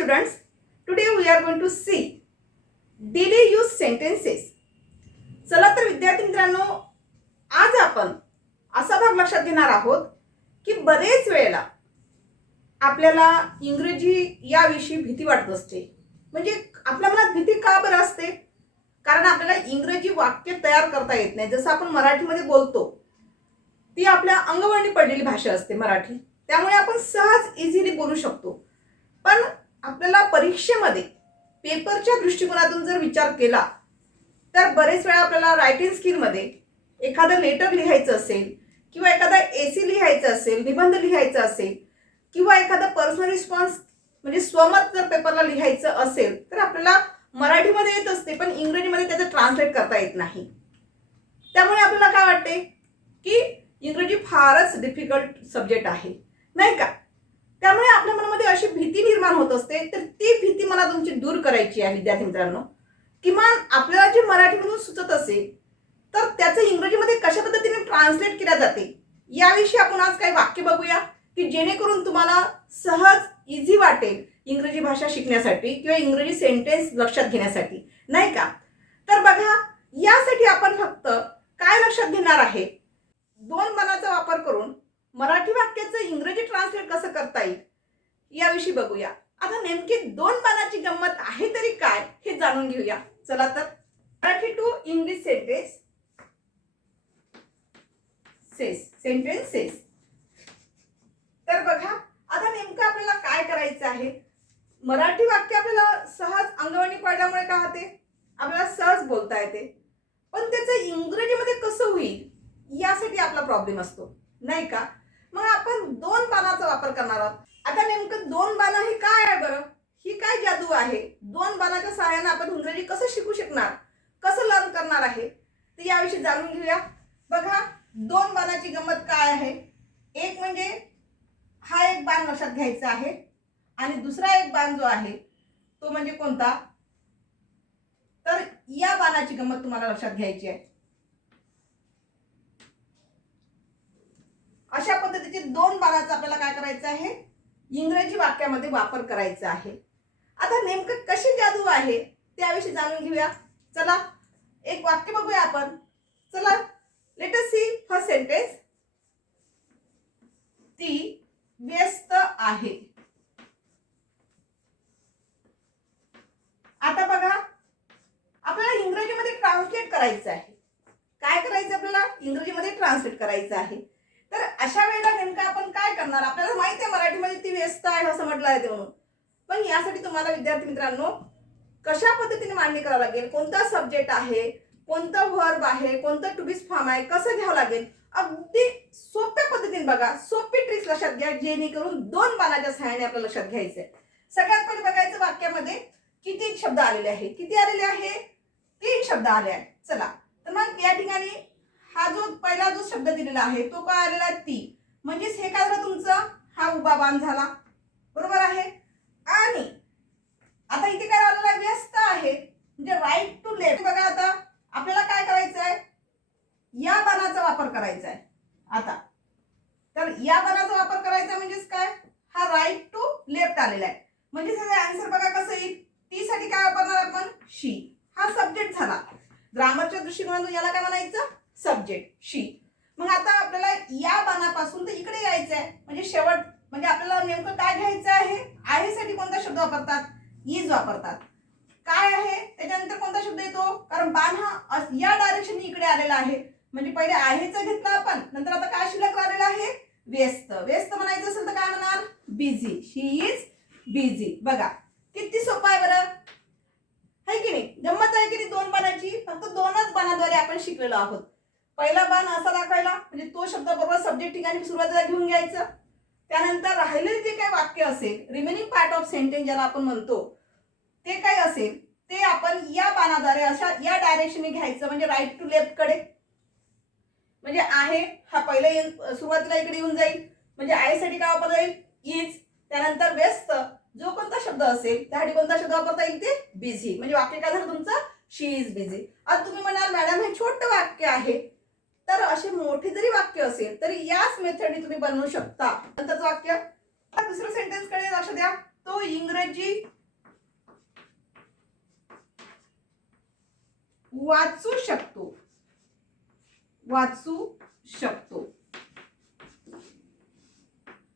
students. Today we are going to see daily use sentences. चला तर विद्यार्थी मित्रांनो आज आपण असा भाग लक्षात घेणार आहोत की बरेच वेळेला आपल्याला इंग्रजी याविषयी भीती वाटत असते म्हणजे आपल्या मनात भीती का बरं असते कारण आपल्याला इंग्रजी वाक्य तयार करता येत नाही जसं आपण मराठीमध्ये बोलतो ती आपल्या अंगवळणी पडलेली भाषा असते मराठी त्यामुळे आपण सहज इझिली बोलू शकतो पण आपल्याला परीक्षेमध्ये पेपरच्या दृष्टिकोनातून जर विचार केला तर बरेच वेळा आपल्याला रायटिंग स्किलमध्ये एखादं लेटर लिहायचं असेल किंवा एखादा एसी लिहायचं असेल निबंध लिहायचा असेल किंवा एखादा पर्सनल रिस्पॉन्स म्हणजे स्वमत जर पेपरला लिहायचं असेल तर आपल्याला मराठीमध्ये येत असते पण इंग्रजीमध्ये त्याचं ट्रान्सलेट करता येत नाही. त्यामुळे आपल्याला काय वाटते की इंग्रजी फारच डिफिकल्ट सब्जेक्ट आहे नाही का? त्यामुळे आपल्या मनामध्ये अशी भीती निर्माण होत असते. तर ती भीती मला तुमची दूर करायची आहे विद्यार्थी मित्रांनो. किमान आपल्याला जे मराठीमधून सुचत असेल तर त्याचं इंग्रजीमध्ये कशा पद्धतीने ट्रान्सलेट केल्या जाते याविषयी आपण आज काही वाक्य बघूया की जेणेकरून तुम्हाला सहज इझी वाटेल इंग्रजी भाषा शिकण्यासाठी किंवा इंग्रजी सेंटेन्स लक्षात घेण्यासाठी. नाही का? तर बघा यासाठी आपण फक्त काय लक्षात घेणार आहे? दोन मनाचा वापर करून मराठी वाक्याचं इंग्रजी ट्रान्सलेट कसं करता येईल? याविषयी बघूया. आता नेमकी दोन बाणाची गंमत आहे तरी काय हे जाणून घेऊया. चला तर. Marathi to English sentences sentences तर बघा आता नेमकं आपल्याला काय करायचं आहे? मराठी वाक्य आपल्याला सहज अंगवणी पडल्यामुळे काय होते? आपल्याला सहज बोलता येते. पण त्याचं इंग्रजीमध्ये कसं होईल? यासाठी आपला प्रॉब्लेम असतो. नाही का? मग आपण दोन बाणाचा वापर करणार आहोत. आता नेमकं दोन बाणं हे काय आहे बरं? ही काय जादू आहे? दोन बाणाच्या सहाय्याने आपण इंग्रजी कसं शिकू शकणार? कसं लर्न करणार आहे? तर याविषयी जाणून घेऊया. बघा दोन बाणाची गंमत काय आहे? एक म्हणजे हा एक बाण लक्षात घ्यायचा आहे आणि दुसरा एक बाण जो आहे तो म्हणजे कोणता? तर या बाणाची गंमत तुम्हाला लक्षात घ्यायची आहे अशा पद्धतीचे दोन बाराचा आपल्याला काय करायचं आहे? इंग्रजी वाक्यामध्ये वापर करायचा आहे. आता नेमकं कशी जादू आहे त्याविषयी जाणून घेऊया. चला एक वाक्य बघूया आपण. चला let us see first sentence ती व्यस्त आहे. आता बघा आपल्याला इंग्रजीमध्ये ट्रान्सलेट करायचं आहे. काय करायचं आपल्याला? इंग्रजीमध्ये ट्रान्सलेट करायचं आहे. अशा वेळेला नेमकं आपण काय करणार? आपल्याला माहिती आहे मराठीमध्ये ती व्यस्त आहे असं म्हटलं आहे ते म्हणून. पण यासाठी तुम्हाला विद्यार्थी मित्रांनो कशा पद्धतीने मांडणी करावं लागेल? कोणता सब्जेक्ट आहे? कोणतं व्हर्ब आहे? कोणतं टुबिस फॉर्म आहे? कसं घ्यावं लागेल? अगदी सोप्या पद्धतीने बघा. सोपी ट्रिक्स लक्षात घ्या जेणेकरून दोन बाणाच्या सहाय्याने आपल्याला लक्षात घ्यायचंय. सगळ्यात पहिले बघायचं वाक्यामध्ये किती शब्द आलेले आहे किती आलेले आहे? तीन शब्द आले आहेत. चला. तर मग या ठिकाणी हा जो पहिला जो शब्द दिलेला आहे तो काय आलेला आहे? ती. म्हणजेच हे काय झालं तुमचं? हा उभा बाण झाला. बरोबर आहे? आणि आता इथे काय आलेला आहे? व्यस्त आहे. म्हणजे राईट टू लेफ्ट बघा आता आपल्याला काय करायचं आहे? या बाणाचा वापर करायचा आहे. आता तर या बाणाचा वापर करायचा म्हणजेच काय? हा राईट टू लेफ्ट आलेला आहे. म्हणजे सगळं आन्सर बघा कसं येईल? तीसाठी काय वापरणार आपण? शी हा सब्जेक्ट झाला. ग्रामरच्या दृष्टिकोनातून याला काय म्हणायचं? सब्जेक्ट शी मग आता आपल्याला या बाणापासून तर इकडे यायचं आहे म्हणजे शेवट म्हणजे आपल्याला नेमकं काय घ्यायचं आहे? आहेसाठी कोणता शब्द वापरतात? इज वापरतात. काय आहे? त्याच्यानंतर कोणता शब्द येतो? कारण बाण हा या डायरेक्शन इकडे आलेला आहे. म्हणजे पहिले आहेच घेतलं आपण. नंतर आता काय शिल्लक राहिलेलं आहे? व्यस्त. व्यस्त म्हणायचं असेल तर काय म्हणाल? बिझी शी इज बिझी बघा किती सोपं आहे बरं. आहे की नाही? गंमत आहे की नाही? दोन बाणाची. फक्त दोनच बाणाद्वारे आपण शिकलेलो आहोत. पहिला बाण असा दाखवायला म्हणजे तो शब्द बरोबर सब्जेक्ट ठिकाणी सुरुवातीला घेऊन घ्यायचं. त्यानंतर राहिलेले जे काही वाक्य असेल रिमेनिंग पार्ट ऑफ सेंटेन्स ज्याला आपण म्हणतो ते काय असेल ते आपण या बाणाद्वारे अशा या डायरेक्शनने घ्यायचं म्हणजे राईट टू लेफ्टकडे. म्हणजे आहे हा पहिला येईल सुरुवातीला इकडे येऊन जाईल. म्हणजे आईसाठी काय वापरता येईल? इज त्यानंतर व्यस्त जो कोणता शब्द असेल त्यासाठी कोणता शब्द वापरता येईल ते? बिझी म्हणजे वाक्य काय झालं तुमचं? शी इज बिझी आता तुम्ही म्हणाल मॅडम हे छोटं वाक्य आहे. तर असे मोठे जरी वाक्य असेल तरी याच मेथडने तुम्ही बनवू शकता. नंतरचं वाक्य. दुसरं सेंटेन्सकडे लक्ष द्या. तो इंग्रजी वाचू शकतो. वाचू शकतो.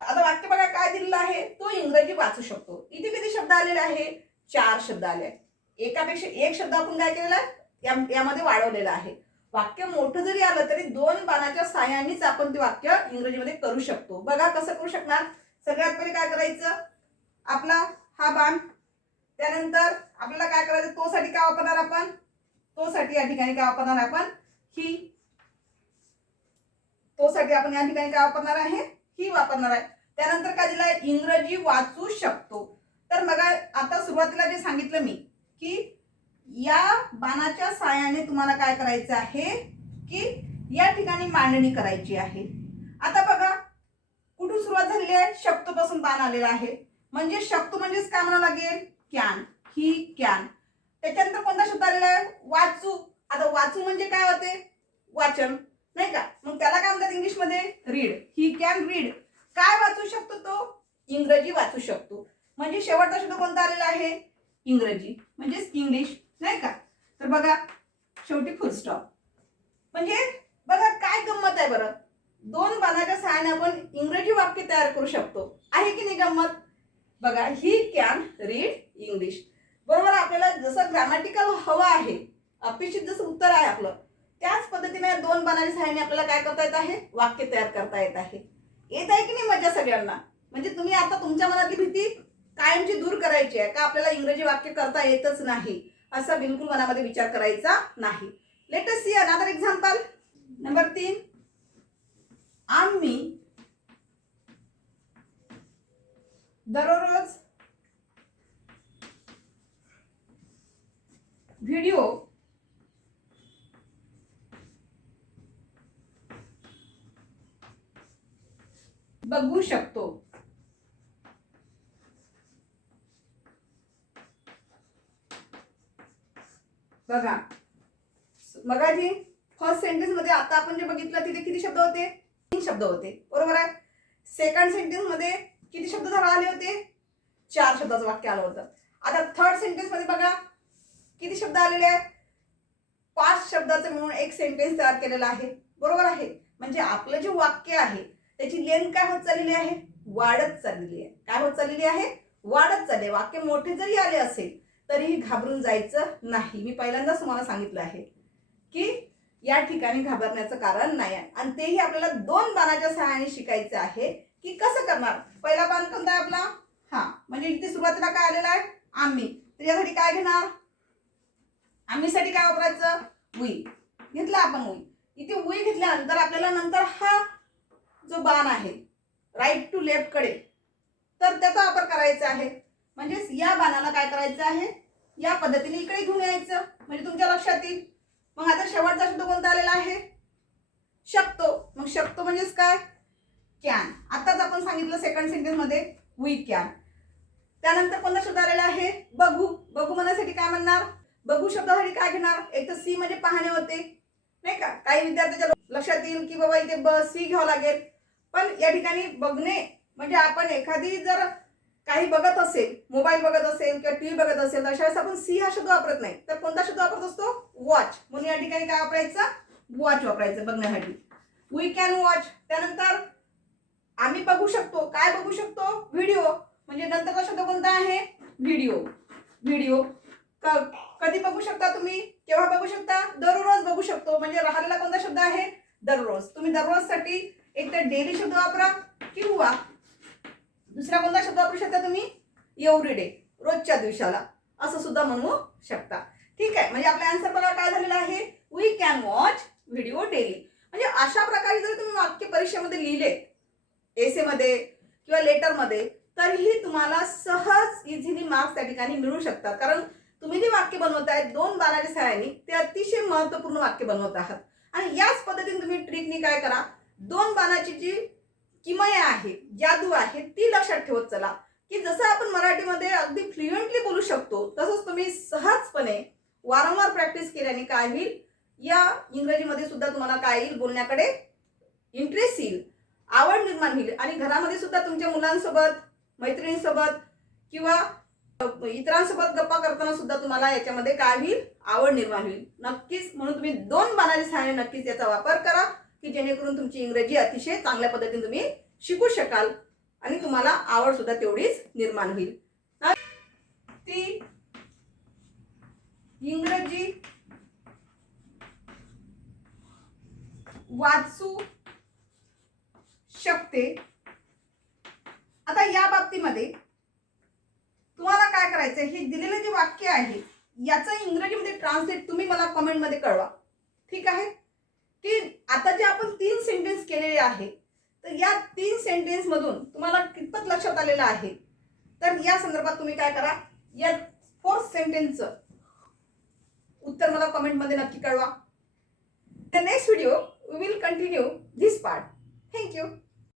आता वाक्य बघा काय दिलेलं आहे? तो इंग्रजी वाचू शकतो. इथे किती शब्द आलेले आहे? चार शब्द आले एकापेक्षा एक शब्द आपण काय केलेला आहे? यामध्ये वाढवलेला आहे. वाक्य मोठं जरी आलं तरी दोन बाणाच्या साह्यानेच आपण ते वाक्य इंग्रजीमध्ये करू शकतो. बघा कसं करू शकणार? सगळ्यात पहिले काय करायचं? आपला हा बाण त्यानंतर आपल्याला काय करायचं? तो साठी काय वापरणार आपण? तो साठी या ठिकाणी काय वापरणार आपण? ही तो साठी आपण या ठिकाणी काय वापरणार आहे? ही वापरणार आहे. त्यानंतर काय दिलं आहे इंग्रजी वाचू शकतो. तर बघा आता सुरुवातीला जे सांगितलं मी की या बाणाच्या साहाय्याने तुम्हाला काय करायचं आहे? की या ठिकाणी मांडणी करायची आहे. आता बघा कुठून सुरुवात झालेली आहे? शब्दपासून बाण आलेला आहे. म्हणजे शब्द म्हणजेच काय म्हणावं लागेल? कॅन. He can. त्याच्यानंतर कोणता शब्द आलेला आहे? वाचू. आता वाचू म्हणजे काय होते? वाचन. नाही का? मग त्याला काय म्हणतात इंग्लिशमध्ये? रीड. He can read. काय वाचू शकतो तो? इंग्रजी वाचू शकतो. म्हणजे शेवटचा शब्द कोणता आलेला आहे? इंग्रजी. म्हणजेच इंग्लिश. नाही का? तर बघा शेवटी फुल स्टॉप म्हणजे बघा काय गंमत आहे बरं. दोन बाणाच्या सहाय्याने आपण इंग्रजी वाक्य तयार करू शकतो. आहे की नाही गंमत? बघा ही कॅन रीड इंग्लिश बरोबर आपल्याला जसं ग्रामॅटिकल हवं आहे अपेक्षित जसं उत्तर आहे आपलं त्याच पद्धतीने दोन बाणाच्या सहाय्याने आपल्याला काय करता येत आहे? वाक्य तयार करता येत आहे. येत आहे की नाही मजा सगळ्यांना? म्हणजे तुम्ही आता तुमच्या मनातली भीती कायमची दूर करायची आहे का? आपल्याला इंग्रजी वाक्य करता येतच नाही. असा बिलकुल मनामध्ये विचार करायचा नाही. Let's see another example number तीन. आम्ही दररोज व्हिडिओ बघू शकतो बघा बघा जी फर्स्ट सेंटेन्समध्ये आता आपण जे बघितलं तिथे किती शब्द होते? तीन शब्द होते. बरोबर आहे? सेकंड सेंटेन्समध्ये किती शब्द धरा आले होते? चार शब्दाचं वाक्य आलं होतं. आता थर्ड सेंटेन्समध्ये बघा किती शब्द आलेले आहेत? पाच शब्दाचं मिळून एक सेंटेन्स तयार केलेला आहे. बरोबर आहे? म्हणजे आपलं जे वाक्य आहे त्याची लेन काय होत चाललेली आहे? वाढत चाललेली आहे. काय होत चाललेली आहे? वाढत चालले वाक्य मोठे जरी आले असेल तरीही घाबरून जायचं नाही. मी पहिल्यांदाच तुम्हाला सांगितलं आहे. की या ठिकाणी घाबरण्याचं कारण नाही आहे. आणि तेही आपल्याला दोन बाणाच्या सहाय्याने शिकायचं आहे की कसं करणार? पहिला बाण कोणता आहे आपला? हा म्हणजे इथे सुरुवातीला काय आलेला आहे? आम्ही. त्याच्यासाठी काय घेणार? आम्हीसाठी काय वापरायचं? उई. घेतला आपण उई. इथे उई घेतल्यानंतर आपल्याला नंतर हा जो बाण आहे राईट टू लेफ्टकडे तर त्याचा वापर करायचा आहे. म्हणजेच या बाणाला काय करायचं आहे? या पद्धतीने इकडे घेऊन यायचं. म्हणजे तुमच्या लक्षात येईल. मग आता शेवटचा शब्द कोणता आलेला आहे? शकतो. मग शकतो म्हणजेच काय? कॅन आताच आपण सांगितलं सेकंड सेंटेन्समध्ये वी कॅन त्यानंतर कोणता शब्द आलेला आहे? बघू. बघू म्हणण्यासाठी काय म्हणणार? बघू शब्दासाठी काय घेणार? एक तर सी म्हणजे पाहणे होते. नाही का? काही विद्यार्थ्याच्या लक्षात येईल की बाबा इथे ब सी घ्यावं लागेल. पण या ठिकाणी बघणे म्हणजे आपण एखादी जर काही बघत असेल मोबाईल बघत असेल किंवा टीव्ही बघत असेल तर अशा वेळेस आपण सी हा शब्द वापरत नाही. तर कोणता शब्द वापरत असतो? वॉच म्हणून या ठिकाणी काय वापरायचं? वॉच वापरायचं बघण्यासाठी. वी कॅन वॉच त्यानंतर आम्ही बघू शकतो. काय बघू शकतो? व्हिडिओ म्हणजे नंतरचा शब्द कोणता आहे? व्हिडिओ व्हिडिओ कधी बघू शकता तुम्ही? केव्हा बघू शकता? दररोज बघू शकतो. म्हणजे राहिलेला कोणता शब्द आहे? दररोज. तुम्ही दररोजसाठी एक तर डेली शब्द वापरा किंवा दुसरा कोणता शब्द वापरू शकता तुम्ही? एव्हरी डे रोजच्या दिवसाला. असं सुद्धा म्हणू शकता. ठीक आहे म्हणजे आपला आन्सर बघा काय झालेला आहे? We can watch video daily म्हणजे अशा प्रकारे जर तुम्ही वाक्य परीक्षेमध्ये लिहिले एसेमध्ये किंवा लेटरमध्ये तरीही तुम्हाला सहज इझिली मार्क्स त्या ठिकाणी मिळू शकतात. कारण तुम्ही जे वाक्य बनवत आहेत दोन बाराच्या सहाय्याने ते अतिशय महत्त्वपूर्ण वाक्य बनवत आहात. आणि याच पद्धतीने तुम्ही ट्रिकनी काय करा? दोन बाणाची जी किमया आहे जादू आहे ती लक्षात ठेवत चला. की जसं आपण मराठीमध्ये अगदी फ्लुएंटली बोलू शकतो तसंच तुम्ही सहजपणे वारंवार प्रॅक्टिस केल्याने काय होईल? या इंग्रजीमध्ये सुद्धा तुम्हाला काय येईल? बोलण्याकडे इंटरेस्ट येईल. आवड निर्माण होईल. आणि घरामध्ये सुद्धा तुमच्या मुलांसोबत मैत्रिणींसोबत किंवा इतरांसोबत गप्पा करताना सुद्धा तुम्हाला याच्यामध्ये काय होईल? आवड निर्माण होईल. नक्कीच म्हणून तुम्ही दोन बाणाची सहाय्याने नक्कीच याचा वापर करा. की जेणेकरून तुमची इंग्रजी अतिशय चांगल्या पद्धतीने तुम्ही शिकू शकाल आणि तुम्हाला आवड सुद्धा तेवढीच निर्माण होईल. ती इंग्रजी वाचू शकते. आता या बाबतीमध्ये तुम्हाला काय करायचं हे दिलेलं जे वाक्य आहे याचं इंग्रजीमध्ये ट्रान्सलेट तुम्ही मला कमेंटमध्ये कळवा. ठीक आहे? की आता जे आपण तीन सेंटेन्स केलेले आहे तर या तीन सेंटेन्स मधून तुम्हाला कितपत लक्षात आलेलं आहे? तर या संदर्भात तुम्ही काय करा? या फोर्थ सेंटेन्सचं उत्तर मला कमेंटमध्ये नक्की कळवा. The next video we will continue this part thank you